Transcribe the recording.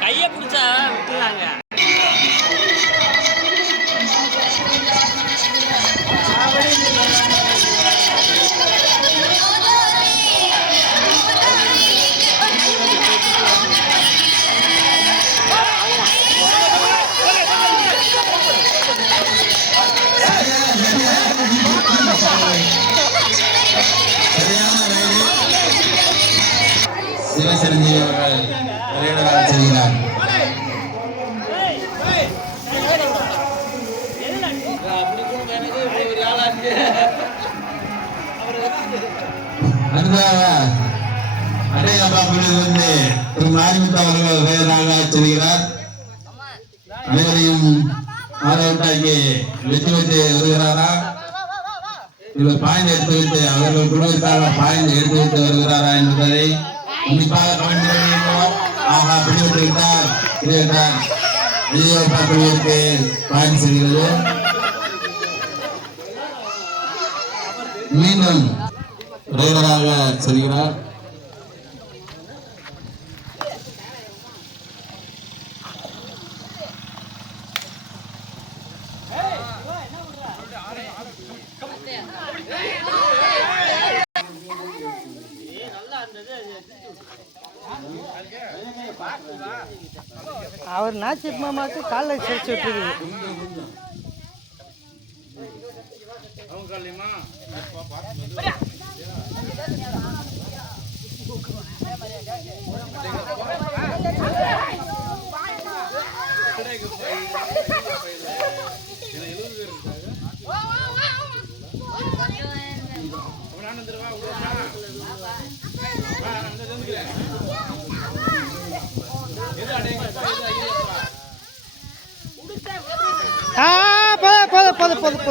கையை பிடிச்சா விட்டுலாங்க. சிவசிரஞ்சீவி அவர்கள் விளையாட செல்கிறார். அடையாளத்திலிருந்து திரு மாரிமுத்து அவர்கள் விளையாட செல்கிறார். அனைவரையும் ஆதரவுட்டாக்கி வெற்றி பெற்று வருகிறாரா, இவர் பாய்ந்து எடுத்து விட்டு அவர்கள் குழுவிற்காக பாய்ந்து எடுத்து விட்டு வருகிறாரா என்பதை கண்டிப்பாக கவனிக்கிறோம். ஆகா, பிடிவிட்டு விட்டார் குழுவிற்கு பாய்ந்து செல்கிறது. மீண்டும் டிரைவராக செல்கிறார். அவர் நாச்சிப் மாமாவுக்கு காலில் சிரிச்சு விட்டுருக்குது. போதும்